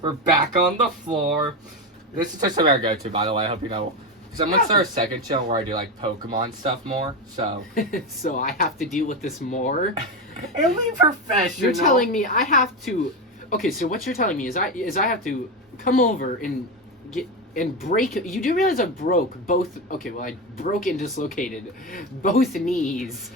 We're back on the floor. This is just our go-to, by the way. I hope you know. Because I'm going to start a second show where I do, like, Pokemon stuff more, so. So I have to deal with this more? It'll be professional. You're telling me I have to... Okay, so what you're telling me is I have to come over and break... You do realize I broke both... Okay, well, I broke and dislocated both knees.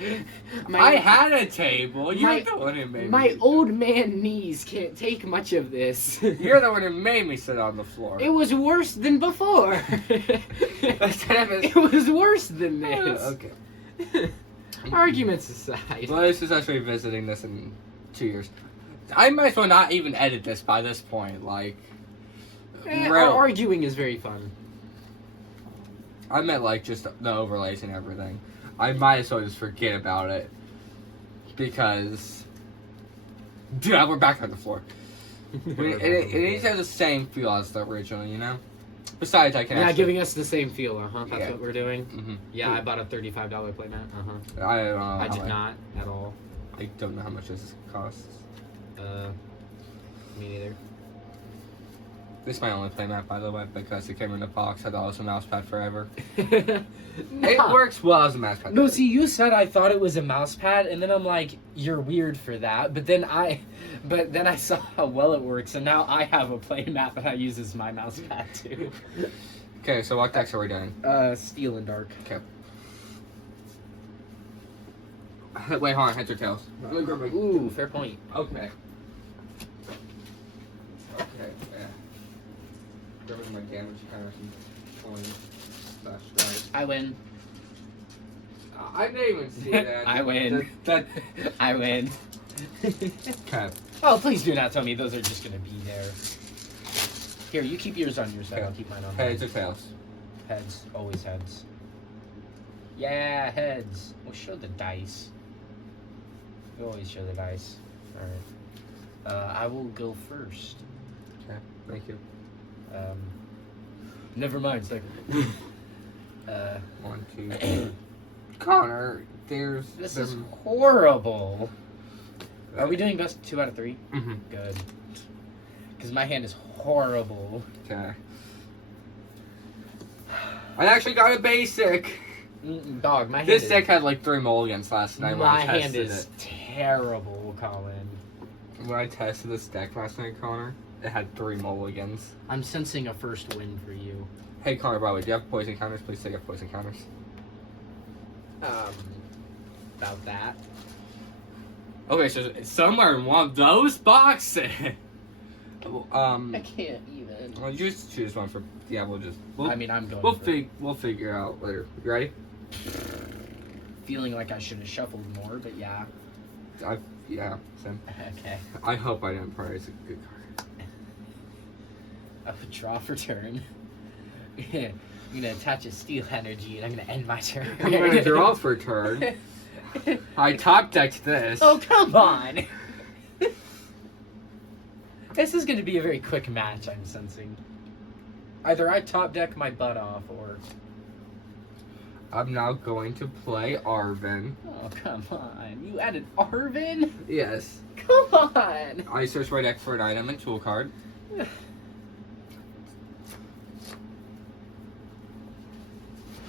I had a table. You're the one who made me. My old man knees can't take much of this. You're the one who made me sit on the floor. It was worse than before. It was worse than this. Okay. Arguments aside. Well, this is actually visiting this in 2 years. I might as well not even edit this by this point. Like... Arguing is very fun. I meant like just the overlays and everything. I might as well just forget about it. Because... Yeah, we're back on the floor. It needs to have the same feel as the original, you know? Besides, I can actually... giving us the same feel, uh-huh. That's what we're doing? Mm-hmm. Yeah, I bought a $35 playmat, uh-huh. I did not, at all. I don't know how much this costs. Me neither. This is my only playmat, by the way, because it came in a box. I thought it was a mouse pad forever. Nah. It works well as a mouse pad. No, see, you said I thought it was a mouse pad, and then I'm like, you're weird for that. But then I saw how well it works, and now I have a playmat that I use as my mouse pad too. Okay, so what decks are we doing? Steel and Dark. Okay. Wait, hold on, heads or tails? Ooh, fair point. Okay. Okay, yeah. Grabbing my damage counters and coins. I win. I didn't even see that. I win. I win. Okay. Oh, please do not tell me those are just gonna be there. Here, you keep yours on your side. I'll keep mine on mine. Heads or tails? Heads. Always heads. Yeah, heads. We'll show the dice. We always show the dice. Alright. I will go first. Okay, thank you. Never mind, second. 1, 2, 3. Connor, there's... This is horrible. Are we doing best 2 out of 3? Mm-hmm. Good. Because my hand is horrible. Okay. I actually got a basic. Dog, my hand This deck had like 3 mulligans last night when I tested it. My hand is terrible, Colin. When I tested this deck last night, Connor, it had 3 mulligans. I'm sensing a first win for you. Hey, Connor, by the way, do you have poison counters? Please take up poison counters. About that. Okay, so somewhere in one of those boxes. I can't even. Well, you just choose one for. Yeah, we'll just. I'm going. We'll figure out later. You ready? Feeling like I should have shuffled more, but yeah. Yeah, same. Okay. I hope I didn't prize a good card. I would draw for turn. I'm gonna attach a steel energy, and I'm gonna end my turn. I'm gonna draw for turn. I top decked this. Oh, come on! This is gonna be a very quick match, I'm sensing. Either I top deck my butt off, or... I'm now going to play Arvin. Oh, come on. You added Arvin? Yes. Come on! I search my deck for an item and tool card.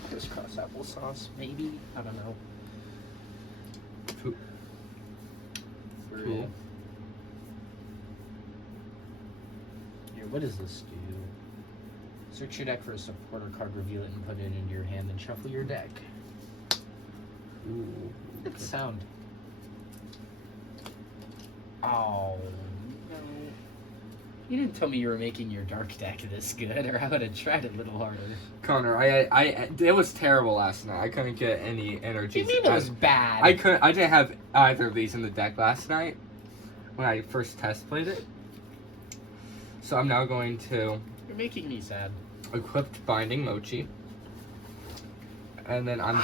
Crisscross applesauce, maybe? I don't know. Tool. Here, what does this do? Search your deck for a supporter card, reveal it, and put it into your hand, then shuffle your deck. Ooh. Good sound. Oh, no. You didn't tell me you were making your dark deck this good, or I would have tried a little harder. Connor, it was terrible last night. I couldn't get any energy. What do you mean it was bad? I didn't have either of these in the deck last night when I first test played it. So I'm now going to... You're making me sad. Equipped Binding Mochi. And then I'm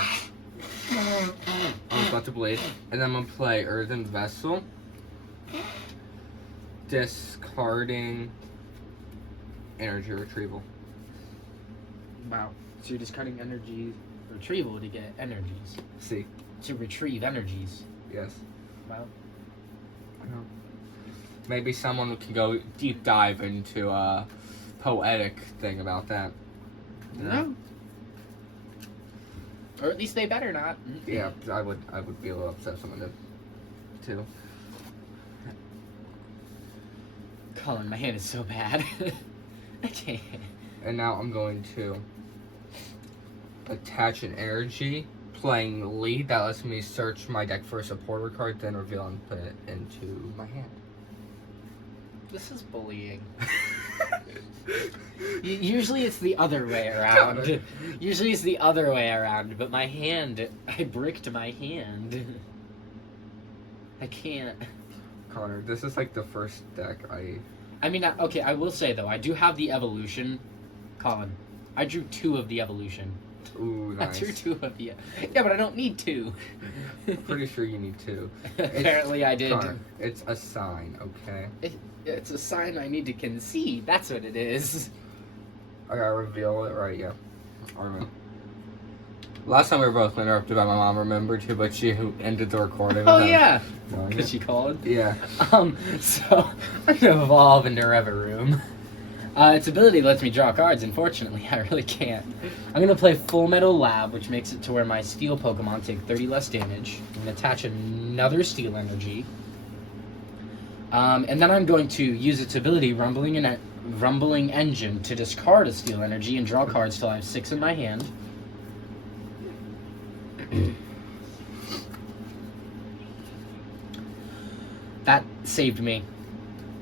about to blade. And then I'm going to play Earthen Vessel. Discarding Energy Retrieval. Wow. So you're discarding energy retrieval to get energies. See. To retrieve energies. Yes. Wow. I know. Maybe someone can go deep dive into a poetic thing about that. No. Or at least they better not. Yeah, I would be a little upset if someone did, too. Colin, my hand is so bad. I can't. And now I'm going to attach an energy playing lead that lets me search my deck for a supporter card, then reveal and put it into my hand. This is bullying. Usually it's the other way around. Usually it's the other way around, but my hand, I bricked my hand. I can't. Connor, this is like the first deck I mean, okay, I will say though, I do have the evolution. Colin, I drew 2 of the evolution. Ooh, nice. I drew 2 of the... Yeah, but I don't need 2. Pretty sure you need 2. Apparently I did. Connor, it's a sign, okay? It's a sign I need to concede. That's what it is. I gotta reveal it, right? Yeah. I remember. Last time we were both interrupted by my mom, remember too, but she ended the recording. Oh yeah, knowing because it. she called. Yeah. So I'm gonna evolve into Reveroom. Its ability lets me draw cards. Unfortunately, I really can't. I'm gonna play Full Metal Lab, which makes it to where my Steel Pokemon take 30 less damage. I'm gonna attach another Steel Energy. And then I'm going to use its ability, Rumbling Engine, to discard a Steel Energy and draw cards till I have 6 in my hand. That saved me.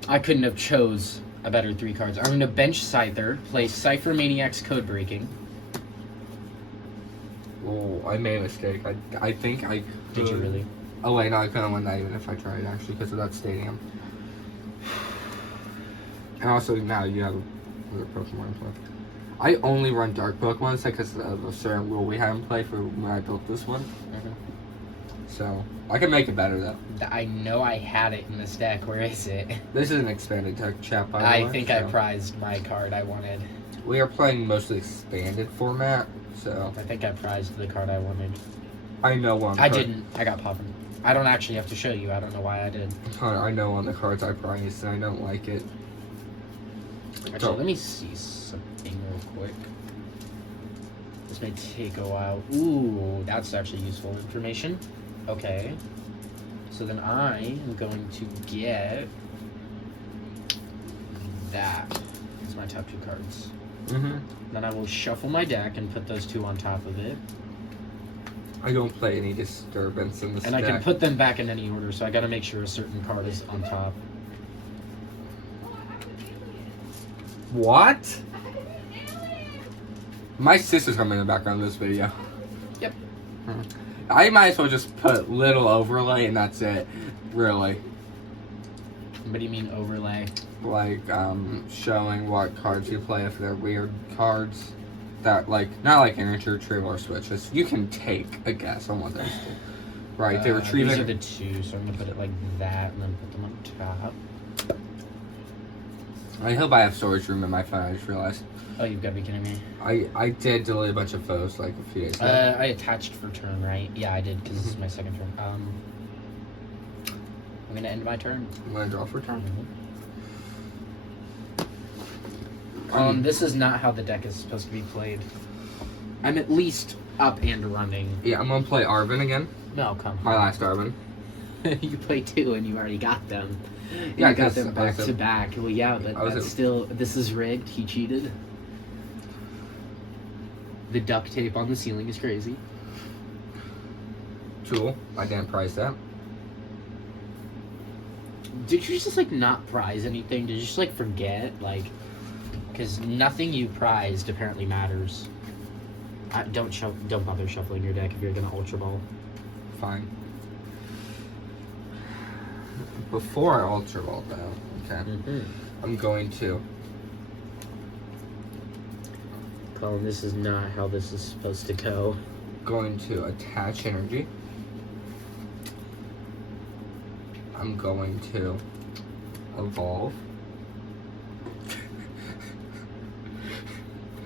I couldn't have chose a better 3 cards. I'm going to bench Scyther, play Cypher Maniac's Code Breaking. Oh, I made a mistake. I think I could. Did you really? Oh wait, no, I couldn't win that even if I tried actually because of that stadium. And also now you have another Pokemon to play. I only run Dark Pokemon because of a certain rule we had in play for when I built this one. Mm-hmm. So I can make it better though. I know I had it in this deck. Where is it? This is an expanded deck chat by the way. I think I prized my card I wanted. We are playing mostly expanded format, so I think I prized the card I wanted. I know one. I didn't. I got popping. I don't actually have to show you. I don't know why I did. I know on the cards I prized and I don't like it. Actually, let me see something real quick. This may take a while. Ooh, that's actually useful information. Okay. So then I am going to get that as my top 2 cards. Mm-hmm. Then I will shuffle my deck and put those 2 on top of it. I don't play any disturbance in this And deck. I can put them back in any order, so I gotta make sure a certain card is on top. What? My sister's coming in the background of this video. Yep. I might as well just put little overlay and that's it. Really. What do you mean overlay? Like, showing what cards you play if they're weird cards. That, like, not like energy retrieval or switches. You can take a guess on what those do. Right, they retrieve These it. are the 2, so I'm gonna put it like that and then put them on top. I hope I have storage room in my phone, I just realized. Oh, you've got to be kidding me. I did delete a bunch of photos like a few days ago. I attached for turn, right? Yeah, I did, because this is my second turn. I'm gonna end my turn. I'm gonna draw for turn. This is not how the deck is supposed to be played. I'm at least up and running. Yeah, I'm gonna play Arvin again. No, come My on. last Arvin. You play 2 and you already got them. Yeah, you got 'cause them I back was to back. Well, yeah, but I was that's at- still... This is rigged. He cheated. The duct tape on the ceiling is crazy. Tool. I didn't price that. Did you just, like, not prize anything? Did you just, like, forget? Like... Because nothing you prized apparently matters. Don't bother shuffling your deck if you're gonna Ultra Ball. Fine. Before I Ultra Ball though, okay. I'm going to. Colin, this is not how this is supposed to go. Going to attach energy. I'm going to evolve.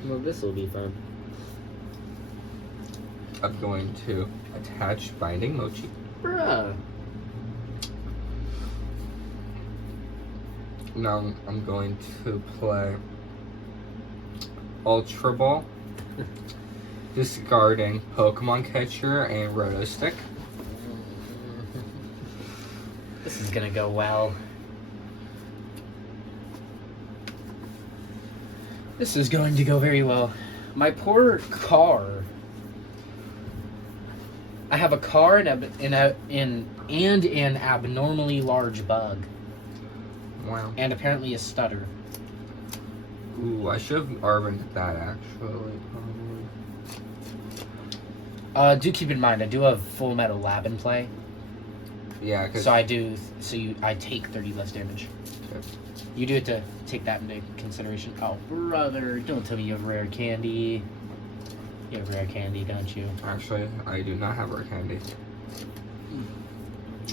Well, this will be fun. I'm going to attach binding mochi. Bruh. Now I'm going to play Ultra Ball, discarding Pokemon Catcher and Roto Stick. This is gonna go well. This is going to go very well. My poor car. I have a car and an abnormally large bug. Wow. And apparently a stutter. Ooh, I should have Arbened that actually. Probably. Do keep in mind, I do have Full Metal Lab in play. Yeah, because So I take 30 less damage. Okay. You do have to take that into consideration. Oh, brother, don't tell me you have rare candy. You have rare candy, don't you? Actually, I do not have rare candy.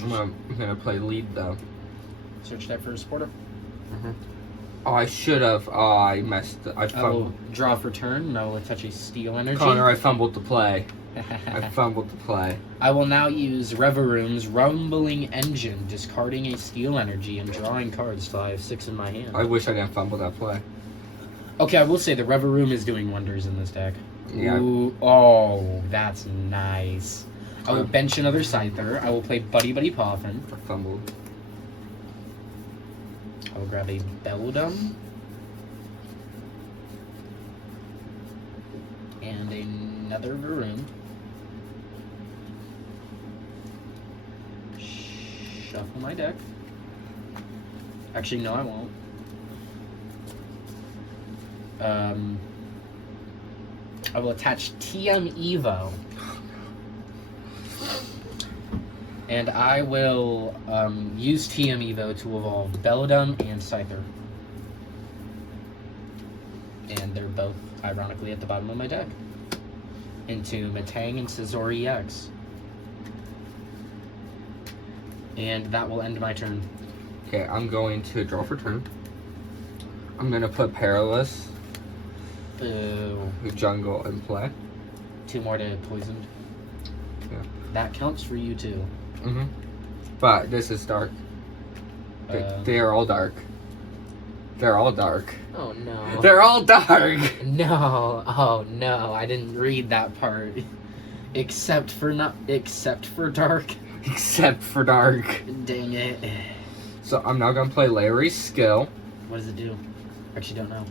I'm gonna play lead though. Search that for a supporter. Oh, I should have. Oh, I messed. I I will fumbled. draw for turn, and I will attach a steel energy. Connor, I fumbled the play. I fumbled the play. I will now use Reveroom's Rumbling Engine, discarding a steel energy and drawing cards till I have 6 in my hand. I wish I didn't fumble that play. Okay, I will say the Reveroom is doing wonders in this deck. Yeah. Ooh, oh, that's nice. I will bench another Scyther. I will play Buddy Buddy Poffin. I fumbled. I will grab a Beldum. And another Varoom. Shuffle my deck. Actually, no, I won't. I will attach TM Evo. And I will use TM Evo to evolve Belladum and Scyther. And they're both, ironically, at the bottom of my deck. Into Metang and Scizor EX. And that will end my turn. Okay, I'm going to draw for turn. I'm gonna put Perilous, Boo. Jungle in play. 2 more to Poisoned. Yeah. That counts for you too. But this is dark. They are all dark. They're all dark. Oh no. They're all dark! No. Oh no, I didn't read that part. Except for dark. Except for dark. Dang it. So I'm now gonna play Larry's Skill. What does it do? Actually don't know.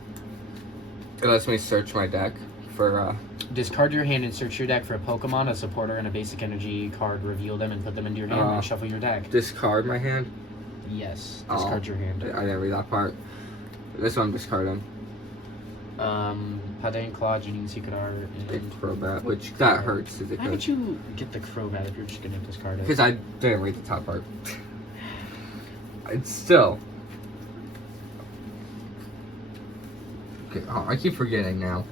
It lets me search my deck for Discard your hand and search your deck for a Pokemon, a supporter, and a basic energy card. Reveal them and put them into your hand and shuffle your deck. discard my hand. Yes. Discard your hand. I didn't read that part. This one I'm discarding. Padan Claw, Janine Secret Art, Big and... Crobat, which that hurts. Is it How good? would you get the Crobat if you're just gonna discard it? Because I didn't read the top part. It's still. Okay, oh, I keep forgetting now.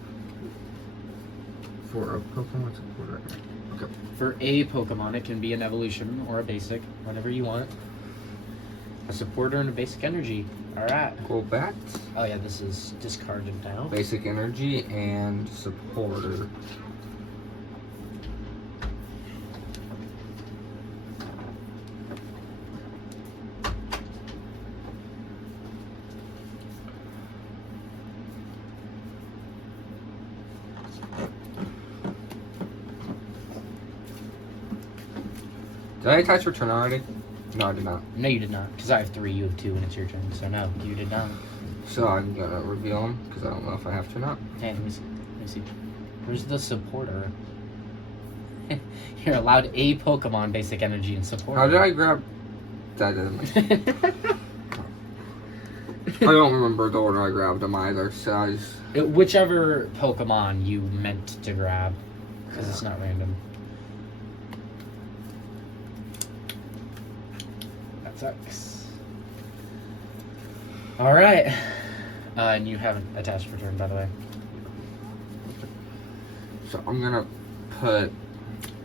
For a Pokemon supporter. Okay. For a Pokemon, it can be an evolution or a basic, whatever you want. A supporter and a basic energy. Alright. Go back. Oh yeah, this is discarded now. Basic energy and supporter. Did I attach return already? No, I did not. No, you did not. Because I have 3, you have 2, and it's your turn. So no, you did not. So I'm gonna reveal them because I don't know if I have to or not. Hey, let me see. Let me see. Where's the supporter? You're allowed a Pokemon basic energy and supporter. How did I grab? That didn't make I don't remember the order I grabbed them either. So I just... Whichever Pokemon you meant to grab, because it's not random. That sucks. All right. And you haven't attached for turn, by the way. So I'm gonna put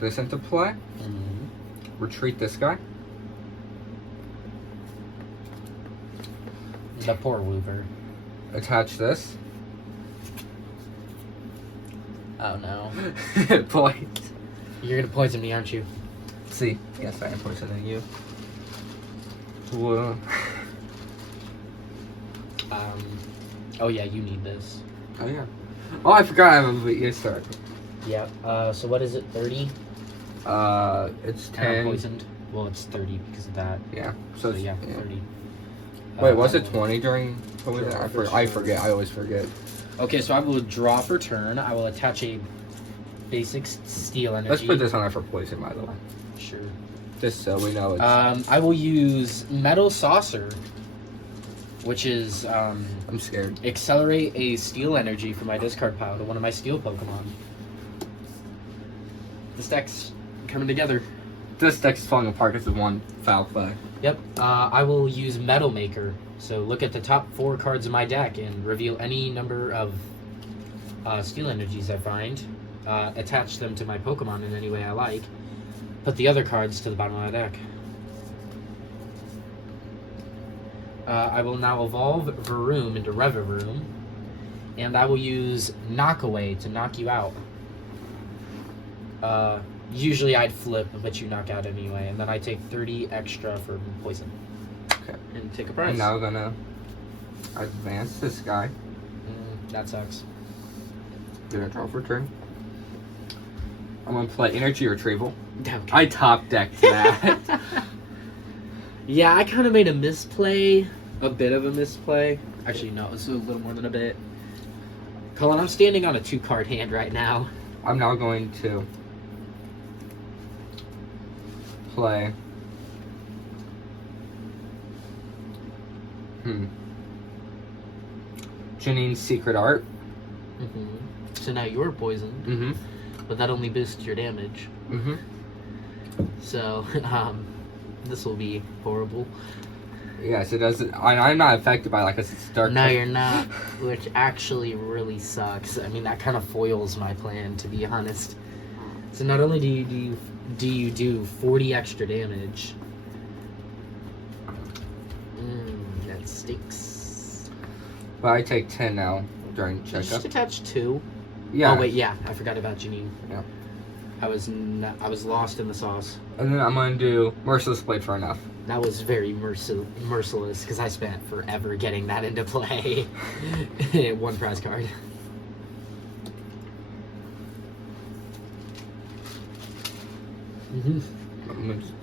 this into play. Retreat this guy. The poor Wooper. Attach this. Oh no. Point. You're gonna poison me, aren't you? See. Yes, I am poisoning you. Whoa. Oh yeah, you need this. Oh yeah. Oh, I forgot I have a VE start. Yep. So what is it? 30. It's And I'm 10. poisoned. Well, it's 30 because of that. Yeah. So it's- yeah, 30. Wait, was it I 20 during? I forget. I always forget. Okay, so I will draw for turn. I will attach a basic steel energy. Let's put this on there for poison, by the way. Sure. Just so we know it's. I will use Metal Saucer, which is I'm scared. accelerate a steel energy from my discard pile to one of my steel Pokemon. This deck's coming together. This deck's falling apart because of one foul play. Yep. I will use Metal Maker. So look at the top 4 cards of my deck and reveal any number of steel energies I find. Attach them to my Pokemon in any way I like. Put the other cards to the bottom of my deck. I will now evolve Varoom into Revavroom. And I will use Knockaway to knock you out. Usually I'd flip, but you knock out anyway. And then I take 30 extra for poison. Okay. And take a prize. I'm now gonna advance this guy. That sucks. Gonna draw for turn. I'm gonna play energy retrieval. Okay. I top decked that. Yeah, I kind of made a misplay. A bit of a misplay. Actually, no, it was a little more than a bit. Colin, I'm standing on a 2-card hand right now. I'm now going to play. Janine's Secret Art. Mm-hmm. So now you're poisoned, Mm-hmm. but that only boosts your damage. Mm-hmm. So, this will be horrible. Yes, it does. I'm not affected by like a dark. No, you're not, which actually really sucks. I mean, that kind of foils my plan, to be honest. So not only do you do 40 extra damage, that stinks. But I take 10 now during Did you just checkup. attach 2? Yeah. Oh wait, yeah, I forgot about Janine. Yeah. I was lost in the sauce. And then I'm gonna do Merciless Blade for enough. That was very merciless because I spent forever getting that into play. 1 prize card.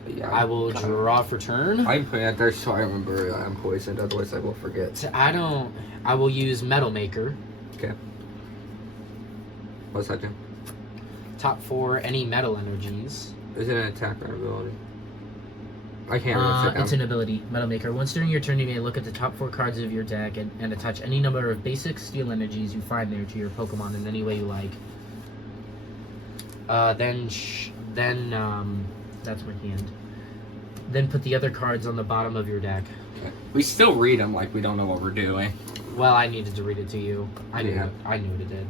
Yeah. I will draw for turn. I'm putting it there so I remember I'm poisoned. Otherwise, I will forget. So I will use Metal Maker. Okay. What's that do? Top 4 any metal energies. Is it an attack or ability? I can't remember. It's an ability, Metal Maker. Once during your turn, you may look at the top 4 cards of your deck and attach any number of basic steel energies you find there to your Pokemon in any way you like. Then that's my hand. Then put the other cards on the bottom of your deck. We still read them like we don't know what we're doing. Well, I needed to read it to you. I knew what it did.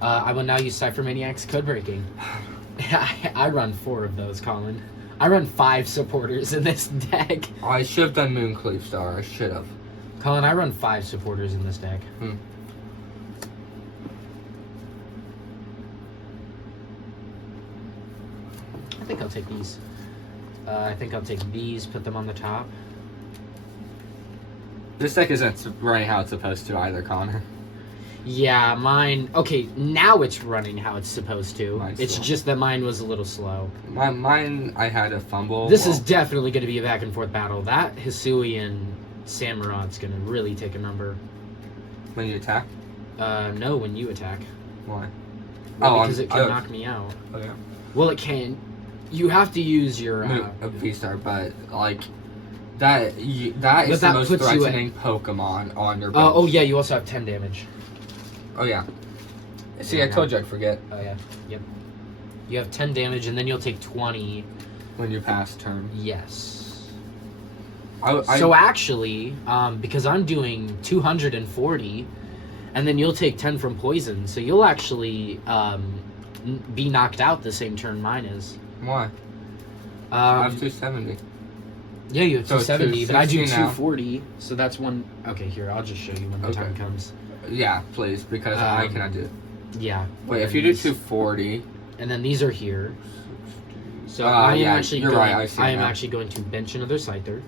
I will now use Cypher Maniac's Code Breaking. I run 4 of those, Colin. I run 5 supporters in this deck. I should have done Mooncleave Star. I should have. Colin, I run 5 supporters in this deck. I think I'll take these. Put them on the top. This deck isn't running how it's supposed to either, Connor. Yeah, mine... Okay, now it's running how it's supposed to. Mine's It's slow. just that mine was a little slow. Mine, I had a fumble. This is definitely going to be a back and forth battle. That Hisui and Samurot's going to really take a number. When you attack? No, when you attack. Why? Because it can knock me out. Oh, yeah. Well, it can. You have to use your... A V-Star, but, like... That is the most puts you at- threatening Pokemon on your bench. oh, yeah, you also have 10 damage. Oh, yeah. See, Yeah, I told you I'd forget Oh, yeah. Yep. You have 10 damage, and then you'll take 20. when you pass turn. Yes. I So actually, because I'm doing 240, and then you'll take 10 from poison, so you'll actually be knocked out the same turn mine is. Why? I have 270. Yeah, you have So 270, but I do 260 now. 240, so that's one... Okay, here, I'll just show you when the time comes. Yeah, please, because I cannot do it. Yeah. Wait, if you do 240... And then these are here. So yeah, actually you're going, right, I see I am now. actually going to bench another Scyther.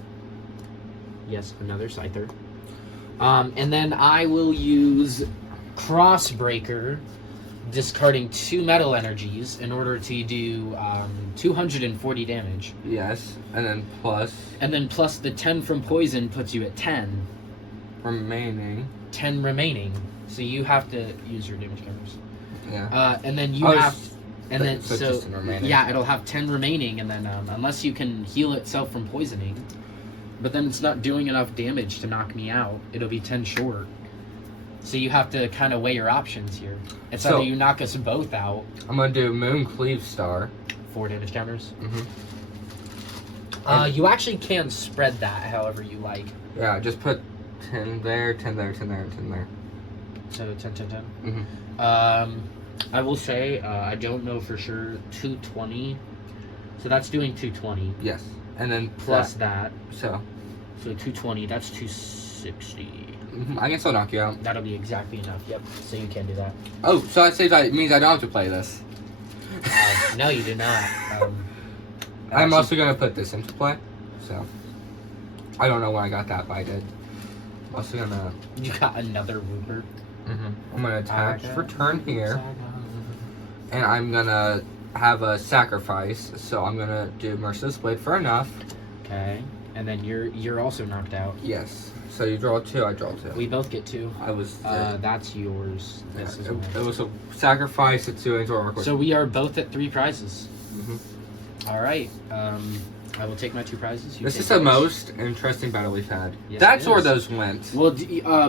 Yes, another Scyther. And then I will use Crossbreaker, discarding 2 metal energies in order to do 240 damage. Yes, and then plus And then plus the 10 from poison puts you at 10. remaining. 10 remaining. So you have to use your damage counters. Yeah. And then you Oh, have... And then, so just in remaining. yeah, it'll have 10 remaining, and then unless you can heal itself from poisoning, but then it's not doing enough damage to knock me out, it'll be 10 short. So you have to kind of weigh your options here. It's So- either you knock us both out, I'm gonna do Moon Cleave Star. 4 damage counters. Mm-hmm. You actually can spread that however you like. Yeah, just put 10 there, 10 there, 10 there, 10 there. So 10, 10, 10. Mm-hmm. I will say, I don't know for sure, 220. So that's doing 220. Yes, and then Plus that. So, So 220, that's 260. I can still knock you out. That'll be exactly enough, yep. So you can do that. Oh, so that says that means I don't have to play this. No, you do not. I'm also gonna put this into play. So, I don't know when I got that, but I did. I'm also gonna. You got another Rupert. I'm gonna attach for turn here, and I'm gonna have a sacrifice. So I'm gonna do Merciless Blade for enough. Okay. And then you're also knocked out. Yes. So you draw 2, I draw 2. We both get 2. I was. That's yours. This is mine. It was a sacrifice to 2 into our So we are both at 3 prizes. Mm-hmm. All right. I will take my 2 prizes. You This take is the yours. most interesting battle we've had. Yes, That's it where is. those went. Well,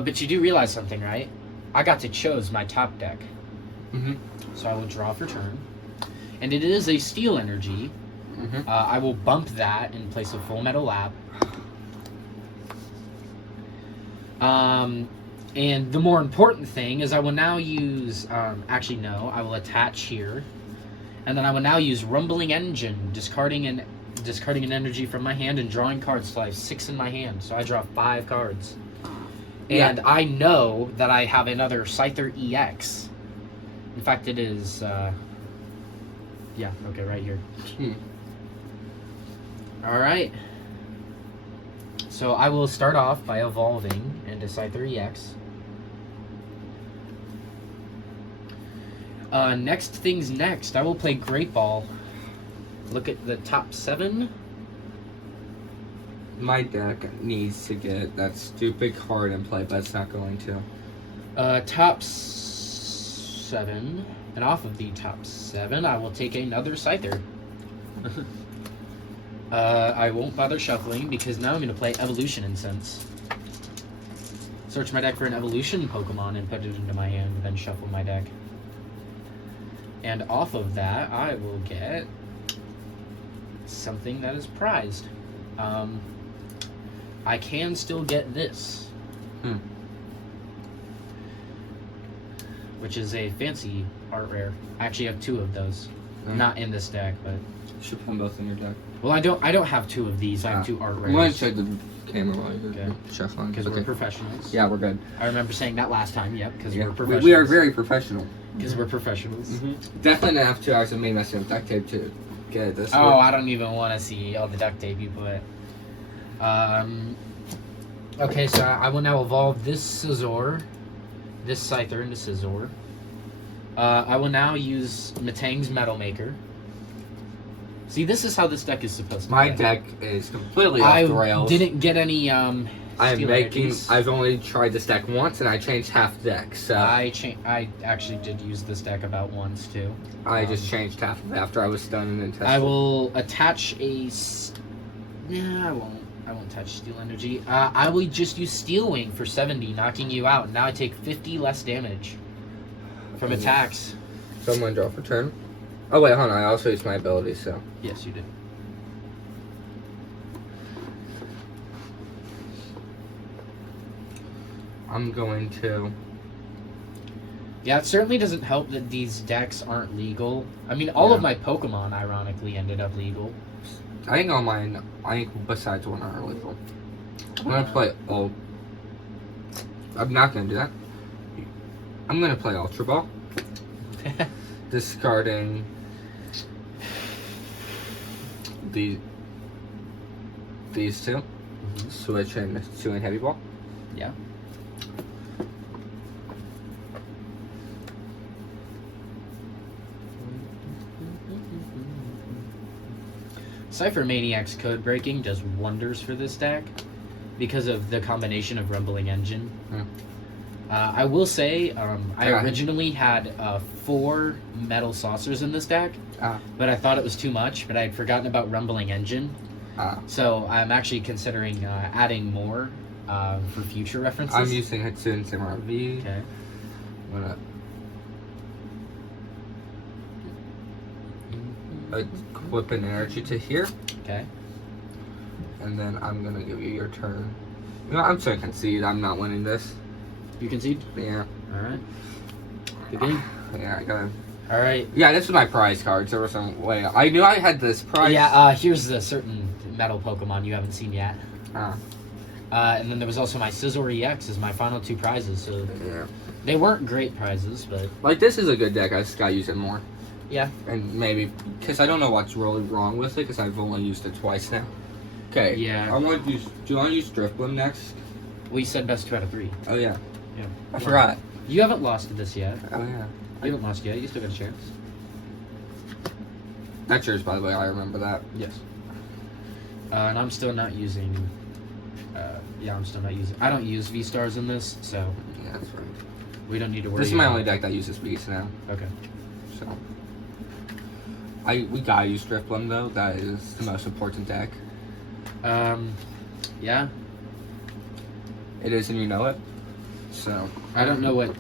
but you do realize something, right? I got to choose my top deck. Mm-hmm. So I will draw for turn. And it is a steel energy. Mm-hmm. I will bump that in place of Full Metal Lap. And the more important thing is I will now use, actually no, I will attach here. And then I will now use Rumbling Engine, discarding an energy from my hand and drawing cards. So I have 6 in my hand, so I draw 5 cards. And Yeah. I know that I have another Scyther EX. In fact, it is, yeah, okay, right here. Alright. So I will start off by evolving into Scyther EX. Next things next, I will play Great Ball. Look at the top 7. My deck needs to get that stupid card in play, but it's not going to. Top 7. And off of the top 7, I will take another Scyther. I won't bother shuffling because now I'm going to play Evolution Incense. Search my deck for an Evolution Pokemon and put it into my hand, then shuffle my deck. And off of that, I will get something that is prized. I can still get this. Which is a fancy art rare. I actually have 2 of those. Not in this deck, but... You should put them both in your deck. Well, I don't have 2 of these. I have 2 art I'm going rares. to check the camera while you're Okay. shuffling. Because we're professionals. Yeah, we're good. I remember saying that last time, yep, because Yeah. we're professionals. We are very professional. Because we're professionals. Definitely not have 2 hours of me messing with duct tape to get it this Oh, way. I don't even want to see all the duct tape you put. Okay, so I will now evolve this Scizor, this Scyther into Scizor. I will now use Metang's Metal Maker. See, this is how this deck is supposed to My be. deck is completely off the rails. I didn't get any steel energies. I've only tried this deck once, and I changed half the deck. So I actually did use this deck about once too. I just changed half of it after I was done and then tested. I will attach a. Nah, I won't touch Steel Energy. I will just use Steel Wing for 70, knocking you out. Now I take 50 less damage from attacks. So I'm gonna draw for turn. Oh wait, hold on. I also used my ability, so. Yes, you did. I'm going to. Yeah, it certainly doesn't help that these decks aren't legal. I mean, all of my Pokemon, ironically, ended up legal. I think all mine. I think besides one are illegal. I'm gonna play all. I'm not gonna do that. I'm gonna play Ultra Ball, discarding these 2. Switch and 2 in Heavy Ball. Yeah. Cypher Maniac's code breaking does wonders for this deck because of the combination of Rumbling Engine. I will say, I originally had 4 metal saucers in this deck, but I thought it was too much, but I had forgotten about Rumbling Engine. So I'm actually considering adding more for future references. I'm using Hatsune Samurai V. Okay. I'm gonna equip an energy to here. Okay. And then I'm gonna give you your turn. You know, I'm just gonna concede. I'm not winning this. You concede? Yeah. Alright. Good game. Yeah, I gotta. Alright. Yeah, this is my prize cards. There was some way. I knew I had this prize. Yeah, here's the certain metal Pokemon you haven't seen yet. And then there was also my Scizor EX as my final 2 prizes. So yeah. They weren't great prizes, but... Like, this is a good deck. I just gotta use it more. Yeah. And maybe... Because I don't know what's really wrong with it, because I've only used it twice now. Okay. Yeah. I want to use... Do you want to use Drifblim next? We said best 2 out of 3. Oh, yeah. Yeah. I forgot. You haven't lost to this yet. Oh, yeah. You haven't lost yet. You still got a chance. That's yours, by the way. I remember that. Yes. And I'm still not using... yeah, I'm still not using... I don't use V-Stars in this, so... Yeah, that's right. We don't need to worry. This is my only deck that uses Beast now. Okay. So... We gotta use Drifblim, though. That is the most important deck. Yeah. It is, and you know it. So... I don't know what...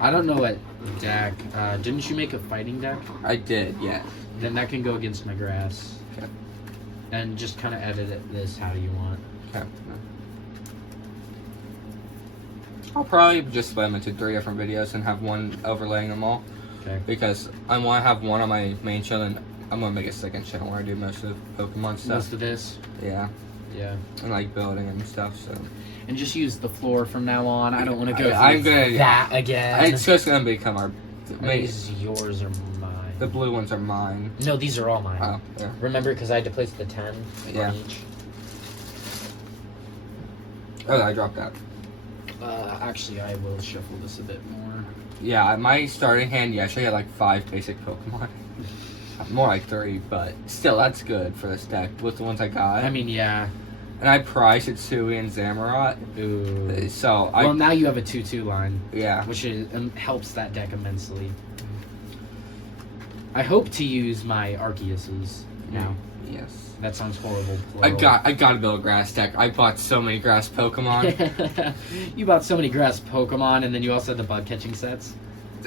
I don't know what deck... didn't you make a fighting deck? I did, yeah. Then that can go against my grass. Okay. And just kind of edit this how you want. Okay. I'll probably just split them into 3 different videos and have one overlaying them all. Okay. Because I want to have one on my main channel, and I'm going to make a second channel where I do most of Pokemon stuff. Most of this? Yeah. Yeah. And like building and stuff, so. And just use the floor from now on. I don't want to go I'm through gonna, that again. It's just going to become our... These yours or mine? The blue ones are mine. No, these are all mine. Oh, yeah. Remember, because I had to place the 10 Yeah. on each. Oh, I dropped that. Actually, I will shuffle this a bit more. Yeah, my starting hand, you actually had like 5 basic Pokemon. More like 3, but still, that's good for this deck with the ones I got. I mean, yeah. And I prized Hitsui and Zamorak. Ooh. So, well, now you have a 2-2 line. Yeah. Which is, helps that deck immensely. I hope to use my Arceuses now. Yes. That sounds horrible. I gotta build a grass deck. I bought so many grass Pokemon. You bought so many grass Pokemon, and then you also had the bug catching sets.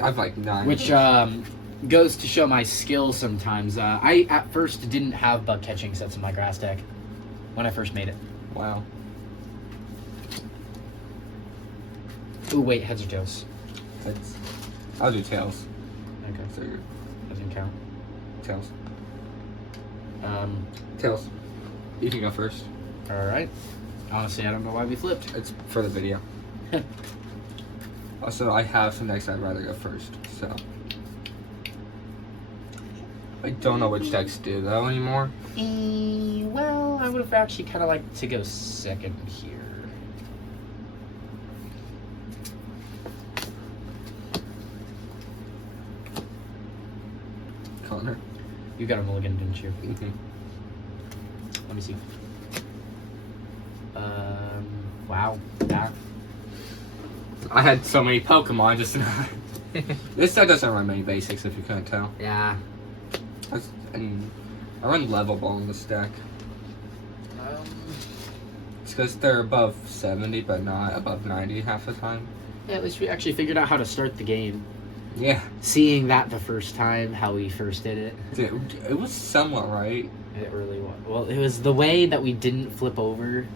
I've like 9. Which goes to show my skill sometimes. I at first didn't have bug catching sets in my grass deck when I first made it. Wow. Ooh, wait, heads or tails? I'll do tails. Okay. So you're Doesn't count. tails. Tails. You can go first. Alright. Honestly, I don't know why we flipped. It's for the video. Also, I have some decks I'd rather go first, so. I don't know which decks do though anymore. Well, I would have actually kind of liked to go second here. Connor. You got a mulligan, didn't you? Mm-hmm. Let me see. Wow. Yeah. I had so many Pokemon just now. This deck doesn't run many basics if you couldn't tell. Yeah. And I run level ball in this deck. It's because they're above 70 but not above 90 half the time. Yeah, at least we actually figured out how to start the game. Yeah. Seeing that the first time, how we first did it. It was somewhat right. It really was. Well, it was the way that we didn't flip over.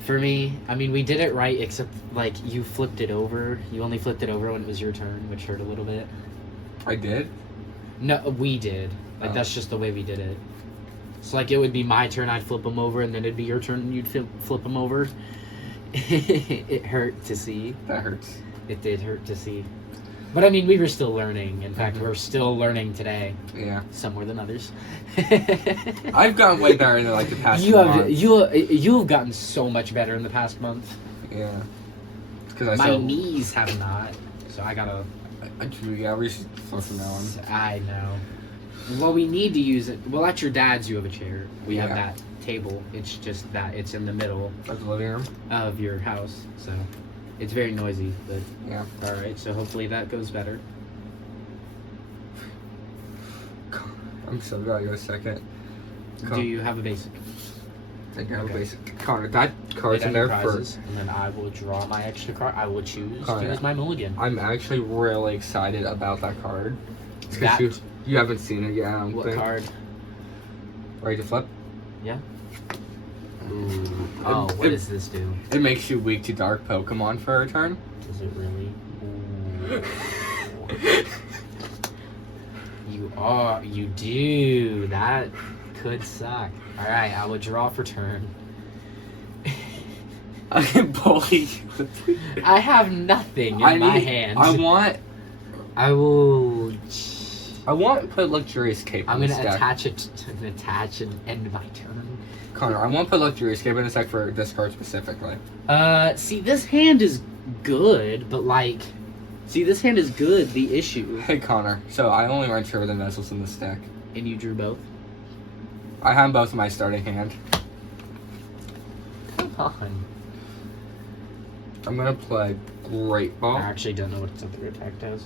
For me, I mean, we did it right, except, like, you flipped it over. You only flipped it over when it was your turn, which hurt a little bit. I did? No, we did. Like, Oh. that's just the way we did it. So, like, it would be my turn, I'd flip them over, and then it'd be your turn, and you'd flip them over. It hurt to see. That hurts. It did hurt to see. But, I mean, we were still learning. In fact, we're still learning today. Yeah. Some more than others. I've gotten way better in, like, the past month. You have gotten so much better in the past month. Yeah. It's because My knees have not. So I gotta... Yeah, we should flip from now on. I know. Well, we need to use it. Well, at your dad's, you have a chair. We have Yeah. that table. It's just that it's in the middle That's the living room. of your house, so it's very noisy. But Yeah. all right, so hopefully that goes better. I'm so glad you a second. Do you have a basic? I got Okay. a basic Connor. That card's in Hit any there prizes, and then I will draw my extra card. I will choose to Connor. use my mulligan. I'm actually really excited about that card. It's 'cause That you haven't seen it yet, I don't what think. card? Ready to flip? Yeah. Ooh. Oh, what it- does this do? It makes you weak to dark Pokemon for a turn. Does it really? Ooh. You do. That could suck. Alright, I will draw for turn. I can bully you. I have nothing in my hand. I want I will. to put Luxurious Cape I'm in gonna this deck. attach and end my turn. Connor, I want to put Luxurious Cape in this deck for this card specifically. See, this hand is good, but like, see, this hand is good. The issue, Hey Connor, so I only run Trevor the Vessels in this deck. and you drew both. I have both in my starting hand. Come on. I'm gonna play Great I Ball. actually don't know what something attack does.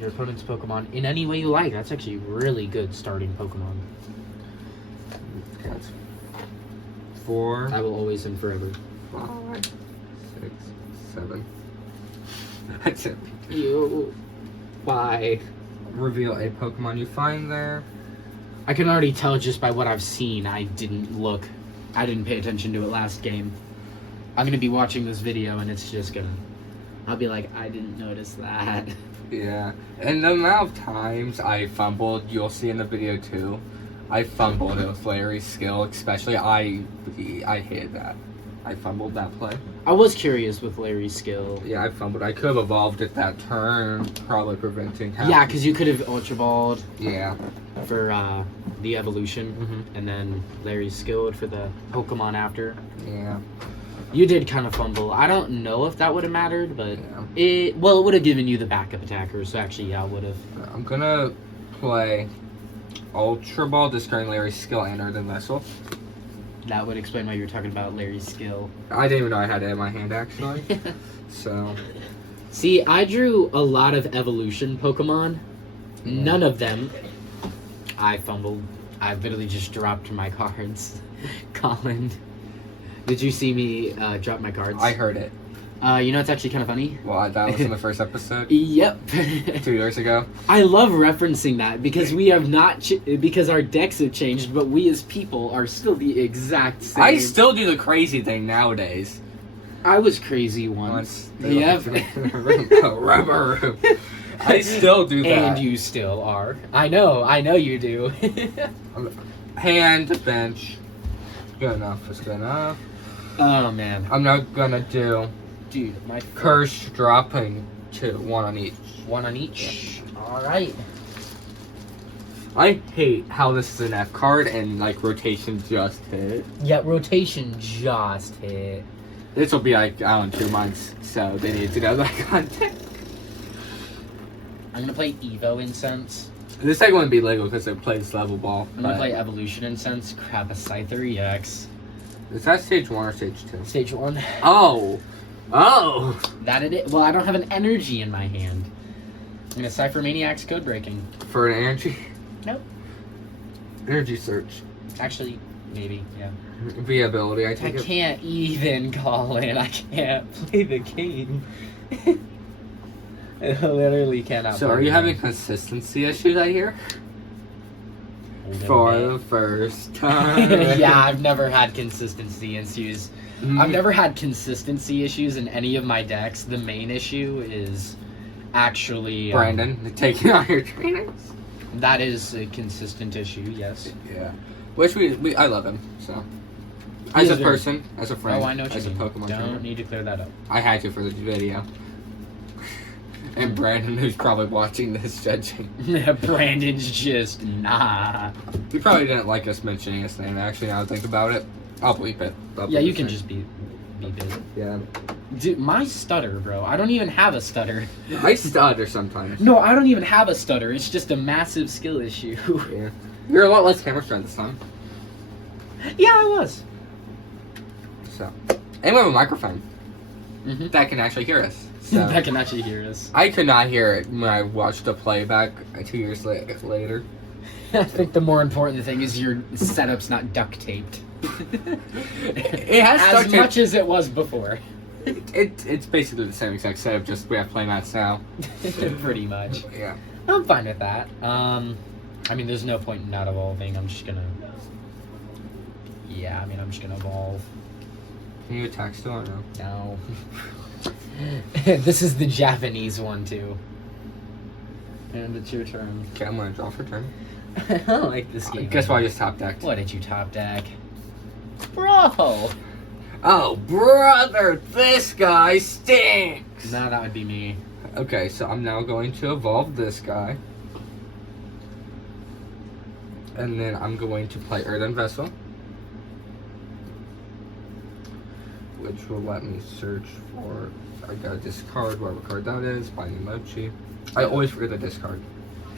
Your opponent's Pokemon in any way you like. That's actually really good starting Pokemon. Okay, that's 4, I will always and forever. 5, 6, 7. That's it. You. Why? Reveal a Pokemon you find there. I can already tell just by what I've seen. I didn't look. I didn't pay attention to it last game. I'm gonna be watching this video and it's just gonna. I'll be like, I didn't notice that. Yeah, and the amount of times I fumbled, you'll see in the video too. I fumbled with Larry's skill, especially I hated that. I fumbled that play. I was curious with Larry's skill. Yeah, I fumbled. I could have evolved at that turn, probably preventing half. Yeah, because you could have Ultra Balled Yeah. for the evolution, Mm-hmm. and then Larry's skilled for the Pokemon after. Yeah. You did kind of fumble. I don't know if that would have mattered, but Yeah. it would have given you the backup attacker. So actually, yeah, it would have. I'm gonna play Ultra Ball, discarding Larry's skill and Earthen Vessel. That would explain why you were talking about Larry's skill. I didn't even know I had it in my hand actually. So. See, I drew a lot of evolution Pokemon. Yeah. None of them. I fumbled. I literally just dropped my cards. Colin, did you see me drop my cards? I heard it. You know, it's actually kind of funny. Well, that was in the first episode Yep. 2 years ago. I love referencing that because we have not because our decks have changed, but we as people are still the exact same. I still do the crazy thing nowadays. I was crazy once. Yep. Rubber room. I still do that. And you still are. I know you do. Hand, bench. Good enough. It's good enough. Oh man, I'm not gonna do dude, my curse dropping 1 on each. one on each. All right. I hate how this is an F card and like rotation just hit. Yeah, rotation just hit. This will be like, I don't know, 2 months, so they need to know that content. I'm gonna play Evo Incense. This deck wouldn't be legal because it plays level ball. I'm gonna but- play Evolution Incense. Grab a Scyther EX. Is that stage 1 or stage 2? Stage 1. Oh! Oh! That it is. Well, I don't have an energy in my hand. I'm gonna Cypher Maniac's Code Breaking. For an energy? Nope. Energy search. Actually, maybe, yeah. Via ability, I I take it. can't even call in. I can't play the game. I literally cannot. So play are you the having game. consistency issues, I hear? A little For bit. the first time. Yeah, I've never had consistency issues. Mm. I've never had consistency issues in any of my decks. The main issue is actually Brandon, taking on your trainers. that is a consistent issue. Yes. Yeah. Which I love him, so. He As is a very- person, as a friend, Oh, I know what as you a mean. Pokemon Don't trainer. need to clear that up. I had to for the video. And Brandon, who's probably watching this, judging. Brandon's just nah. He probably didn't like us mentioning his name, actually, now I think about it. I'll bleep it. I'll Yeah, bleep you his can name. just be. beep it. Yeah. Dude, my stutter, bro. I don't even have a stutter. I stutter sometimes. No, I don't even have a stutter. It's just a massive skill issue. Yeah. You're a lot less camera shy this time. Yeah, I was. So. And we have a microphone Mm-hmm. that can actually hear us. So. That can actually hear us. I could not hear it when I watched the playback 2 years later. I think the more important thing is your setup's not duct taped. It has duct as tape. much as it was before. It's basically the same exact setup, just we have playmats now. Pretty much. Yeah. I'm fine with that. I mean, there's no point in not evolving. I'm just gonna. Yeah, I mean, I'm just gonna evolve. Can you attack still or no? No. This is the Japanese one too. And it's your turn. Okay, I'm gonna draw for turn. I don't like this game. Guess what I just top decked? What did you top deck? Bro! Oh, brother, this guy stinks! No, that would be me. Okay, so I'm now going to evolve this guy. And then I'm going to play Earthen Vessel. Which will let me search for... I gotta discard whatever card that is, Binding Mochi. I always forget to discard.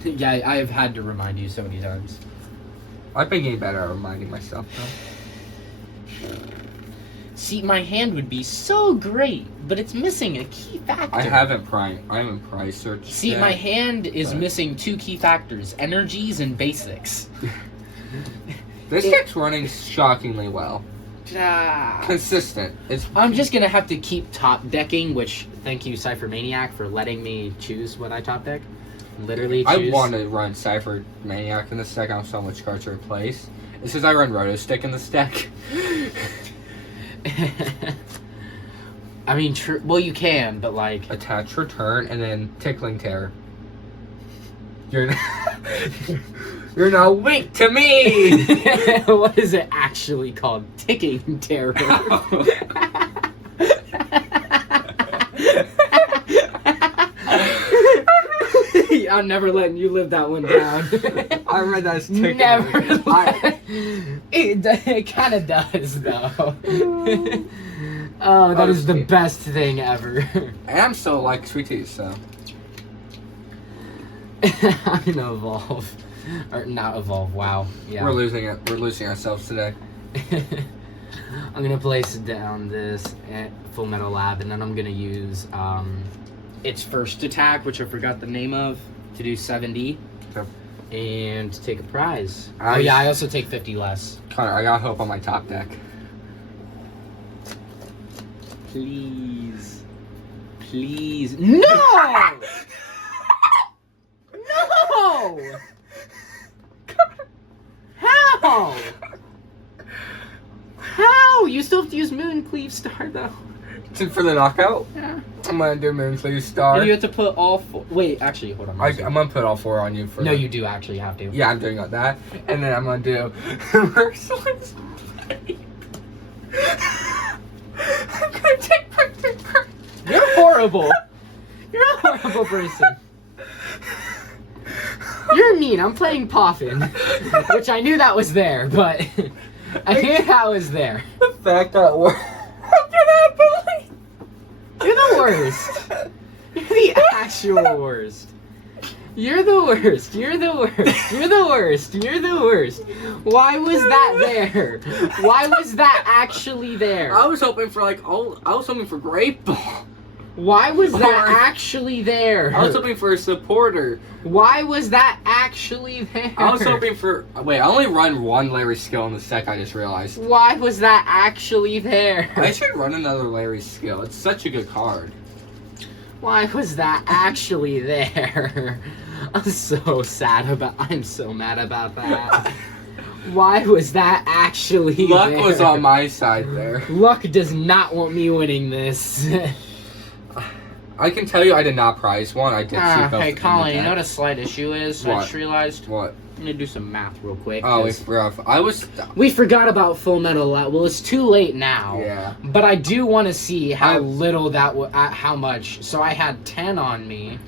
Yeah, I have had to remind you so many times. I've been getting better at reminding myself, though. See, my hand would be so great, but it's missing a key factor. I haven't prize searched. See, yet, my hand is but- missing 2 key factors: energies and basics. This deck's running shockingly well. Ah. Consistent. It's I'm just gonna have to keep top decking, which thank you, Cypher Maniac, for letting me choose what I top deck. Literally choose. I want to run Cypher Maniac in this deck. I don't know which cards to replace. It's because I run Roto Stick in this deck. I mean, well, you can, but like... Attach Return and then Tickling Terror. You're you're now weak to me! What is it actually called? Ticking terror. I'm never letting you live that one down. I read that as Tickling. Never. It kind of does, though. Oh, that is the best thing ever. I am still like sweet tea, so. I'm gonna evolve. Or not evolve, wow. Yeah. We're losing it. We're losing ourselves today. I'm gonna place down this Full Metal Lab, and then I'm gonna use its first attack, which I forgot the name of, to do 70. Okay. And take a prize. Oh yeah, I also take 50 less. Connor, I got hope on my top deck. Please. Please. No! No! How? How? You still have to use Moon Cleave Star, though. For the knockout, Yeah. I'm gonna do Mooncleave Star. And you have to put all 4... Wait, actually, hold on. I'm gonna put all 4 on you for. No, you do actually have to. Yeah, I'm doing that, and then I'm gonna do Merciless Blade. I'm gonna take my finger. You're horrible. You're a horrible person. You're mean. I'm playing Poffin, which I knew that was there, but I knew that was there. The fact that I cannot believe. You're the worst. You're the actual worst. You're the worst. You're the worst. You're the worst. You're the worst. Why was that there? Why was that actually there? I was hoping for I was hoping for Great Ball. Why was that Or- actually there? I was hoping for a supporter. Why was that actually there? I was hoping for. Wait, I only run 1 Larry skill in this deck. I just realized. Why was that actually there? I should run another Larry skill. It's such a good card. Why was that actually there? I'm so mad about that. Why was that actually Luck there? was on my side there. Luck does not want me winning this. I can tell you I did not prize one. I did see both. Hey, in the Colin, you deck. know what a slight issue is? I What? just realized. What? I'm gonna do some math real quick. Oh, 'cause it's rough. I was. we forgot about Full Metal Lab. Well, it's too late now. Yeah. But I do want to see how I- little that how much. So I had 10 on me,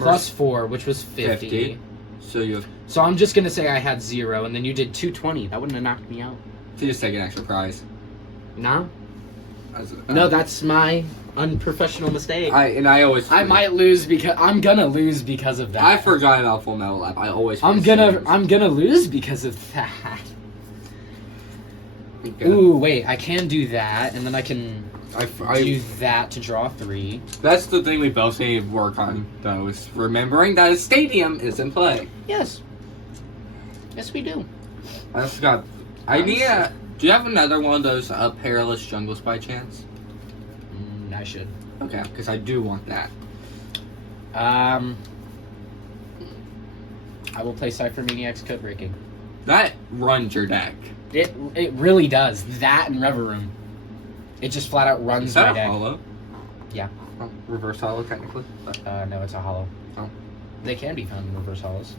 plus 4, which was 50. So you have So I'm just gonna say I had 0, and then you did 220. That wouldn't have knocked me out. to just take an extra prize. No? No, that's my unprofessional mistake. I always. I might lose because I'm gonna lose because of that. I forgot about Full Metal Lab. I always. I'm gonna lose because of that. Okay. Ooh, wait, I can do that, and then I can I do that to draw 3. That's the thing we both need to work on, though, is remembering that a stadium is in play. Yes. Yes, we do. I forgot. I need a. Do you have another one of those perilous jungles by chance? I should. Okay, because I do want that. I will play Cypher Maniac's Code Breaking. That runs your deck. It really does. That and Rever Room. It just flat out runs Is that my a deck. hollow? Yeah. Oh, reverse hollow, technically. But. No, it's a hollow. Oh. They can be found in reverse hollows.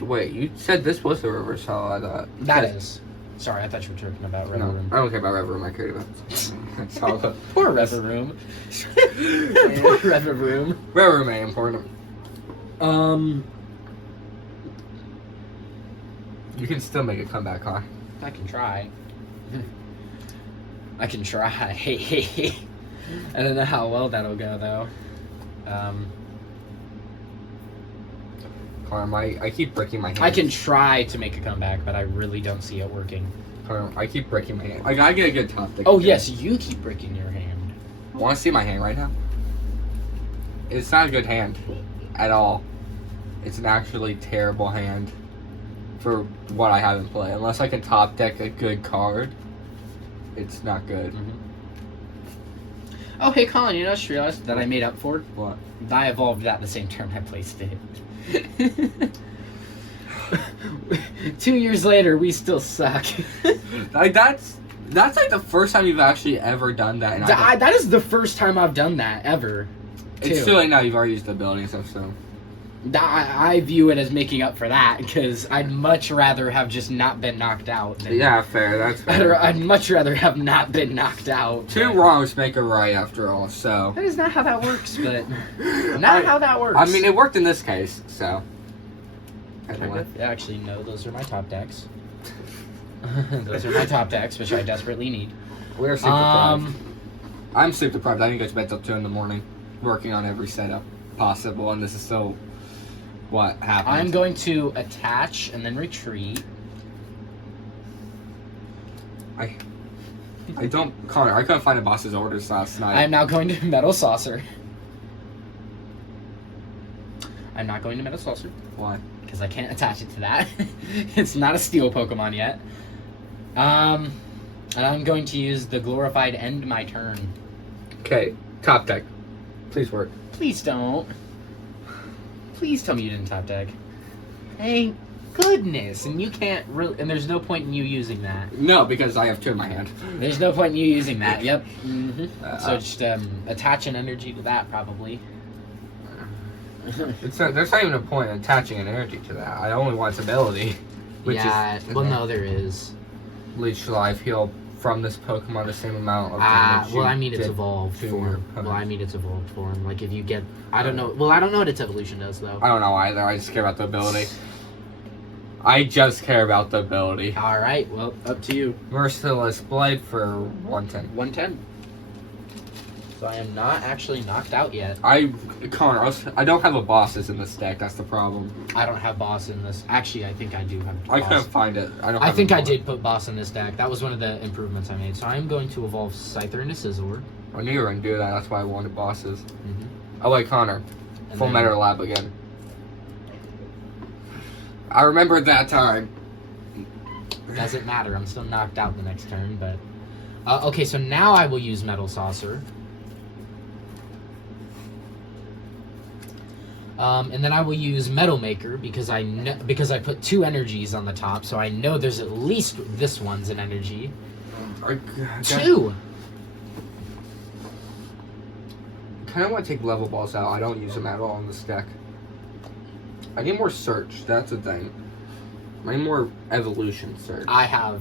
Wait, you said this was a reverse hollow, I thought. That is. Sorry, I thought you were talking about Rever No, Room. I don't care about Rever Room, I cared about it's hollow. Poor Rever Room. Poor Rever Room. Rever Room ain't important. You can still make a comeback, huh? I can try. I can try. I don't know how well that'll go, though. Carm, I keep breaking my hand. I can try to make a comeback, but I really don't see it working. Carm, I keep breaking my hand. I gotta get a good top deck. Oh, yes, you keep breaking your hand. Want to see my hand right now? It's not a good hand at all. It's an actually terrible hand for what I have in play. Unless I can top deck a good card, it's not good. Mm-hmm. Oh, hey, Colin, you know, I just realized that I made up for it. What? I evolved that the same turn I placed it. 2 years later, we still suck. Like that's like the first time you've actually ever done that. And That is the first time I've done that, ever. It's too. too late now. You've already used the ability and stuff, so. I view it as making up for that, because I'd much rather have just not been knocked out. Than, Yeah, fair. That's fair. I'd much rather have not been knocked out. Two wrongs make a right, after all. So. That is not how that works, but not how that works. I mean, it worked in this case, so. Anyway. Actually, no. Those are my top decks. Those are my top decks, which I desperately need. We're sleep deprived. I'm sleep deprived. I didn't go to bed till 2 in the morning, working on every setup possible, and this is still what happened. I'm going to attach and then retreat. I don't, Connor. I couldn't find a boss's orders last night. I am now going to Metal Saucer. I'm not going to Metal Saucer. Why? Because I can't attach it to that. It's not a steel Pokemon yet. And I'm going to use the glorified end my turn. Okay, top deck. Please work. Please don't. Please tell me you didn't top deck. Thank goodness. And you can't really. And there's no point in you using that. No, because I have 2 in my hand. There's no point in you using that. Yep. Mm-hmm. So just attach an energy to that, probably. There's not even a point in attaching an energy to that. I only want its ability. Which is, well, no, there is. Leech Life, heal from this Pokemon the same amount of damage. Well, I mean it's did evolved to form. your Well, I mean it's evolved form. Like if you get, I don't know. Well, I don't know what its evolution does though. I don't know either. I just care about the ability. I just care about the ability. All right. Well, up to you. Merciless Blade for 110. 110. So I am not actually knocked out yet. Connor, I don't have a bosses in this deck. That's the problem. I don't have boss in this. Actually, I think I do have boss. I couldn't find it. I think I did put boss in this deck. That was one of the improvements I made. So I'm going to evolve Scyther into Scizor. I knew you were going to do that. That's why I wanted bosses. Mm-hmm. Oh, wait, Connor. And Full then- Metal Lab again. I remembered that time. Doesn't matter. I'm still knocked out the next turn, but... okay, so now I will use Metal Saucer. And then I will use Metal Maker because I put 2 energies on the top, so I know there's at least this one's an energy. 2! I kind of want to take level balls out. I don't use them at all in this deck. I need more search. That's the thing. I need more evolution search. I have.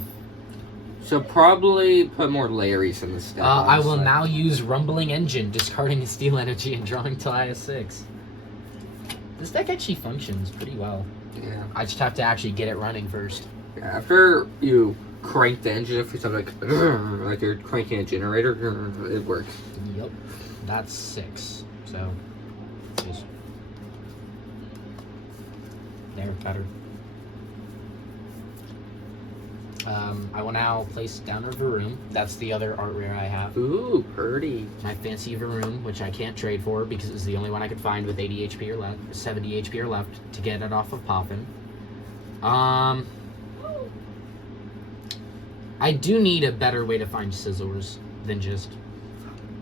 So probably put more Larrys in this deck. I will now use Rumbling Engine, discarding a Steel Energy and drawing till I have 6. This deck actually functions pretty well. Yeah. I just have to actually get it running first. After you crank the engine if it's like you're cranking a generator. It works. Yep. That's 6. So, just there, better. I will now place down a Varoom. That's the other art rare I have. Ooh, pretty. My fancy Varoom, which I can't trade for because it's the only one I could find with 80 HP or left, 70 HP or left to get it off of Poppin. I do need a better way to find scissors than just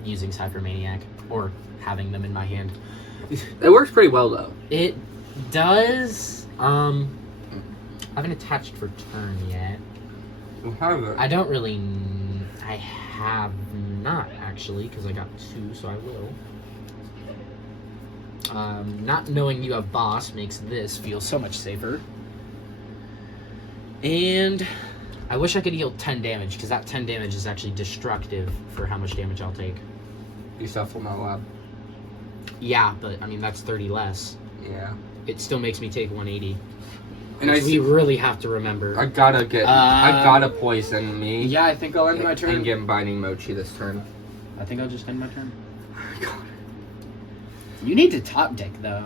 using Cypher Maniac or having them in my hand. It works pretty well though. It does. I haven't attached for turn yet. You have it. I don't really. I have not actually because I got 2, so I will. Not knowing you have boss makes this feel so much safer. And I wish I could deal 10 damage because that 10 damage is actually destructive for how much damage I'll take. You shuffle my lab. Yeah, but I mean that's 30 less. Yeah. It still makes me take 180. And Which we really have to remember. I gotta poison me. Yeah, I think I'll end my turn. And get biting Mochi this turn. I think I'll just end my turn. God. You need to top deck though.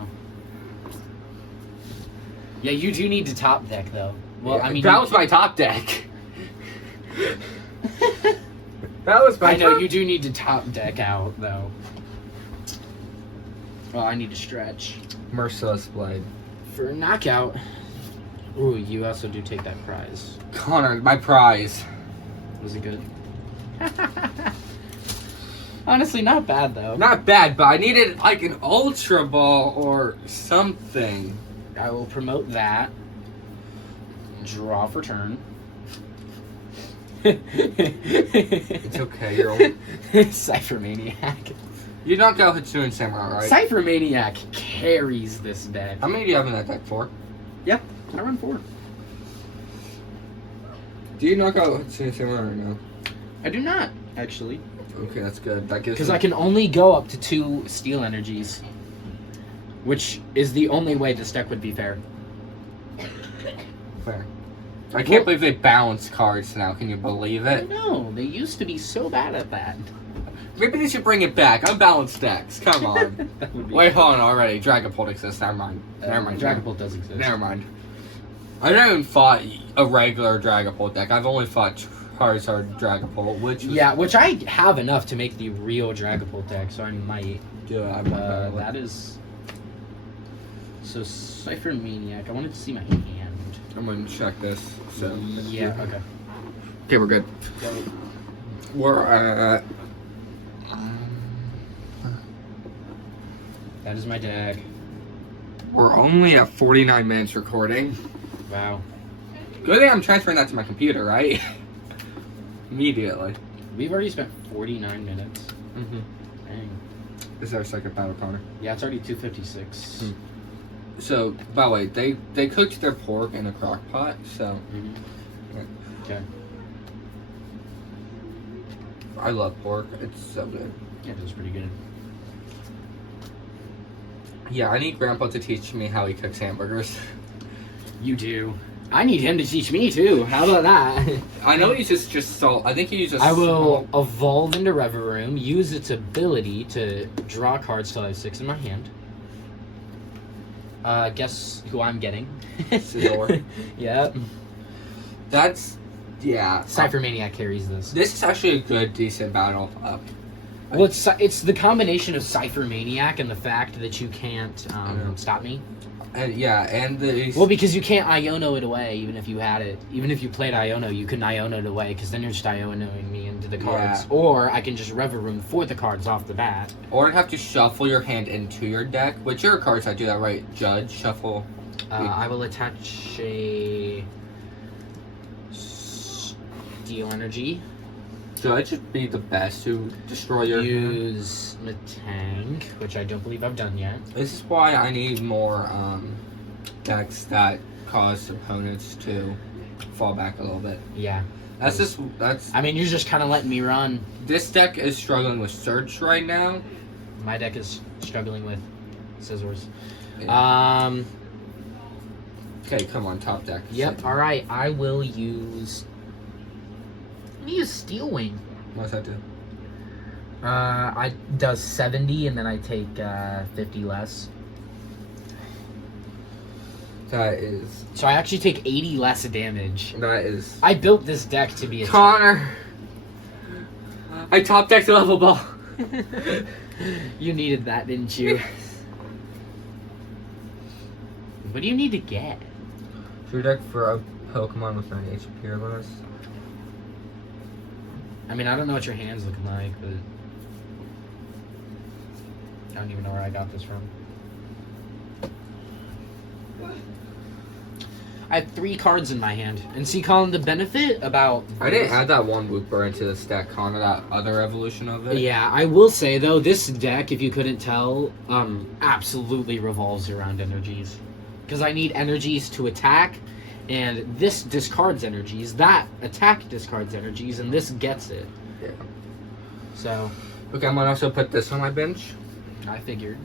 Yeah, you do need to top deck though. Well, Yeah, I mean that was my top deck. That was my. I know you do need to top deck out though. Well, I need to stretch Merciless Blade. for a knockout. Ooh, you also do take that prize. Connor, my prize. Was it good? Honestly, not bad though. Not bad, but I needed like an Ultra Ball or something. I will promote that. Draw for turn. It's okay, you're old. Cypher Maniac. You knocked out Hatsune Samurai, right? Cypher Maniac carries this deck. How many do you have in that deck? 4? Yeah, I run 4. Do you knock out Hatsune Samurai or no? I do not, actually. Okay, that's good. That gives Because I can only go up to 2 steel energies. Which is the only way this deck would be fair. fair. I can't believe they balance cards now. Can you believe I it? know, they used to be so bad at that. Maybe they should bring it back. Unbalanced decks. Come on. That would be Wait, hold on already. Dragapult exists. Never mind. Never mind. Dragapult does exist. Never mind. I never even fought a regular Dragapult deck. I've only fought Charizard Dragapult, which was, Yeah, which I have enough to make the real Dragapult deck, so I might. yeah, That is. So Cypher Maniac. I wanted to see my hand. I'm gonna check this. So Yeah. Okay. Okay, we're good. Go. We're at. That is my deck. We're only at 49 minutes recording. Wow. Good thing I'm transferring that to my computer, right? Immediately. We've already spent 49 minutes. Mm-hmm. Dang. This is our second battle, Connor. Yeah, it's already 2:56. So, by the way, they cooked their pork in a crock pot, so Okay. I love pork. It's so good. Yeah, it was pretty good. Yeah, I need Grandpa to teach me how he cooks hamburgers. You do. I need him to teach me too. How about that? I know he uses just salt. I think he uses I will evolve into Reveroom, use its ability to draw cards till I have 6 in my hand. Guess who I'm getting? Scizor. Yep. That's, yeah. Cypher Maniac carries this. This is actually a good, decent battle up. Well, it's the combination of Cypher Maniac and the fact that you can't stop me. And yeah, and the Well, because you can't Iono it away, even if you had it. Even if you played Iono, you couldn't Iono it away, because then you're just Ionoing me into the cards. Yeah. Or I can just Reveroom for the cards off the bat. or I'd have to shuffle your hand into your deck, which your cards I do that right. Judge, shuffle. I will attach a Steel Energy. Judge would be the best to destroy your hand. Use Matang, which I don't believe I've done yet. This is why I need more decks that cause opponents to fall back a little bit. Yeah. That's I mean, you're just kind of letting me run. this deck is struggling with search right now. My deck is struggling with Scissors. Yeah. Okay, come on, top deck. Yep. All right. I will use You need a Steel Wing. What's that do? I does 70, and then I take 50 less. That is. So I actually take 80 less damage. That is. I built this deck to be a Connor! I top decked a level ball. You needed that, didn't you? What do you need to get? Your deck for a Pokemon with 9 HP or less. I mean, I don't know what your hand's looking like, but I don't even know where I got this from. I have 3 cards in my hand. And see, Colin, the benefit about... I didn't add that one Wooper into this deck, Connor, that other evolution of it. Yeah, I will say, though, this deck, if you couldn't tell, absolutely revolves around energies. Because I need energies to attack, and this discards energies, that attack discards energies, and this gets it. Yeah. So... Okay, I'm gonna also put this on my bench. I figured.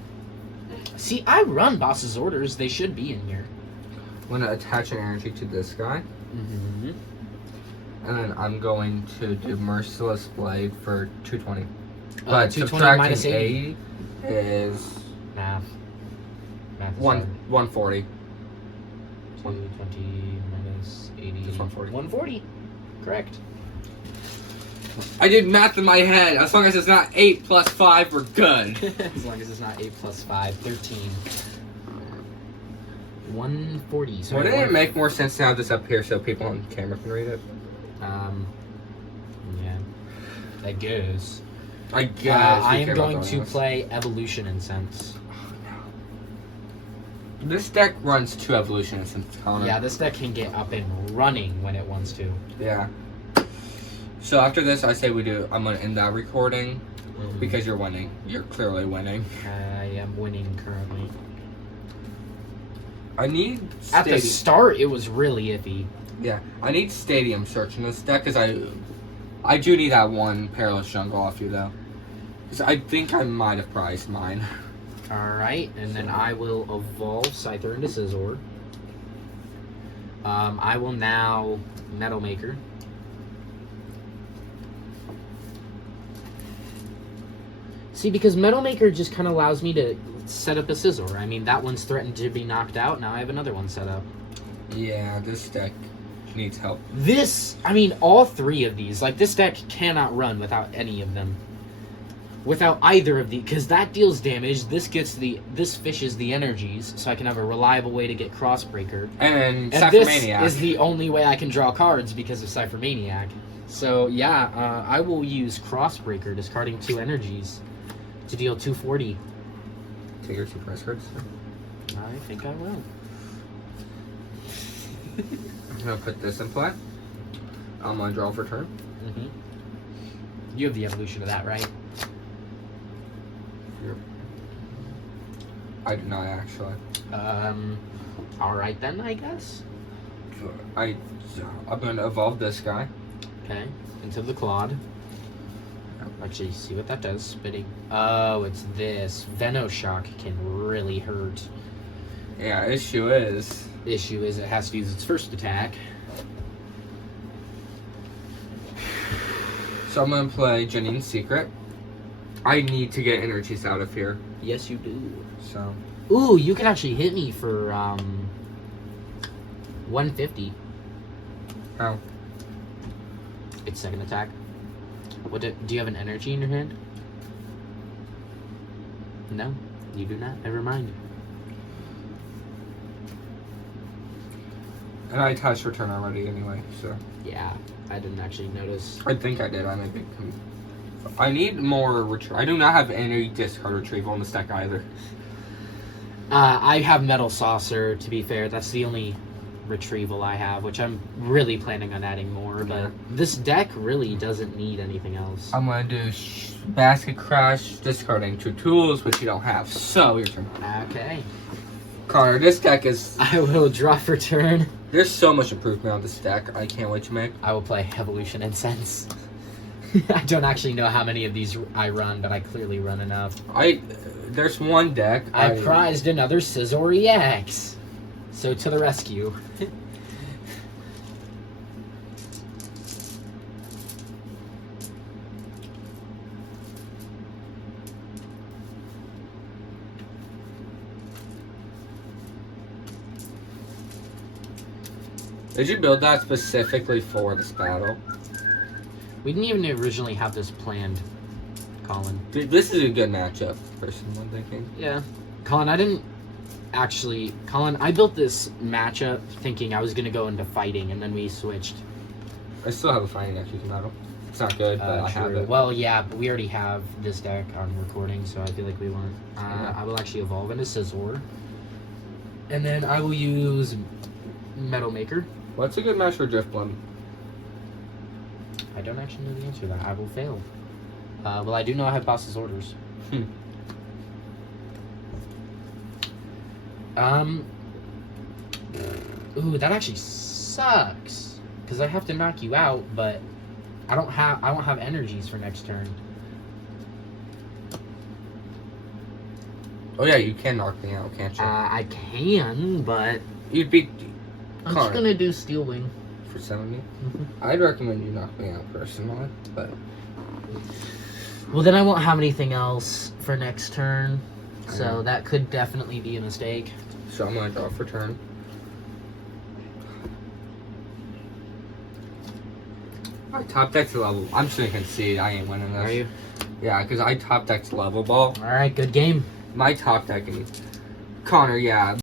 See, I run Boss's Orders. They should be in here. I'm gonna attach an energy to this guy. Mm-hmm. And then I'm going to do Merciless Blade for 220. But 220 minus subtracting 80 is Math is 140. 220 minus 80. Just 140. 140. Correct. I did math in my head. As long as it's not 8 plus 5, we're good. As long as it's not 8 plus 5, 13. 140. So Wouldn't it make more sense to have this up here so people on camera can read it? Yeah. That goes. I guess. I am going to play Evolution Incense. This deck runs 2 Evolution Incense, Connor. Yeah, this deck can get up and running when it wants to. Yeah. So after this, I say I'm going to end that recording because you're winning. You're clearly winning. I am winning currently. I need At the start, it was really iffy. Yeah, I need Stadium Search in this deck because I do need that one Perilous Jungle off you though. Because I think I might have prized mine. Alright, and then I will evolve Scyther into Scizor. I will now Metal Maker. See, because Metal Maker just kind of allows me to set up a Scizor. I mean, that one's threatened to be knocked out. Now I have another one set up. Yeah, this deck needs help. All 3 of these. Like, this deck cannot run without any of them. Without either of these. Because that deals damage. This fishes the energies. So I can have a reliable way to get Crossbreaker. And this Cypher is the only way I can draw cards because of Cypher Maniac. So, yeah, I will use Crossbreaker, discarding 2 energies to deal 240. Take your 2 price cards. I think I will. I'm going to put this in play. I'm going to draw for turn. Mm-hmm. You have the evolution of that, right? Yep. I do not actually. Alright then, I guess. I'm going to evolve this guy. Okay, into the Claude. Actually, see what that does. Spitting. Oh, it's this. Venoshock can really hurt. Yeah, issue is It has to use its first attack. So I'm going to play Janine's Secret. I need to get energies out of here. Yes, you do. So. Ooh, you can actually hit me for 150. How? It's second attack. Do you have an energy in your hand? No, you do not. Never mind. And I touched return already anyway, so. Yeah, I didn't actually notice. I think I did. I need more retrieval. I do not have any discard retrieval in this deck either. I have Metal Saucer, to be fair. That's the only retrieval I have, which I'm really planning on adding more, but this deck really doesn't need anything else. I'm going to do Basket Crash, discarding 2 tools, which you don't have. So, your turn. Okay. Connor, this deck is... I will draw for turn. There's so much improvement on this deck. I can't wait to make. I will play Evolution Incense. I don't actually know how many of these I run, but I clearly run enough. There's one deck. I prized another Scizor EX. So to the rescue. Did you build that specifically for this battle? We didn't even originally have this planned, Colin. This is a good matchup, personally, I'm thinking. Yeah. Colin, I built this matchup thinking I was going to go into fighting, and then we switched. I still have a fighting execution battle. It's not good, but I have True. it. Well, yeah, but we already have this deck on recording, so I feel like we won't. Yeah. I will actually evolve into Scizor. And then I will use Metal Maker. What's a good match for Driftbloom? I don't actually know the answer to that. I will fail. Well, I do know I have boss's orders. Ooh, that actually sucks. Because I have to knock you out, but I won't have energies for next turn. Oh yeah, you can knock me out, can't you? I can, but You'd beat I'm Connor just gonna do Steel Wing. for 70. Mhm. I'd recommend you knock me out personally, but Well, then I won't have anything else for next turn, so Yeah. that could definitely be a mistake. so I'm gonna draw for turn. My top deck's level. I'm just gonna concede. I ain't winning this. Are you? Yeah, because I top deck's level ball. All right, good game. My top deck and Connor, yeah.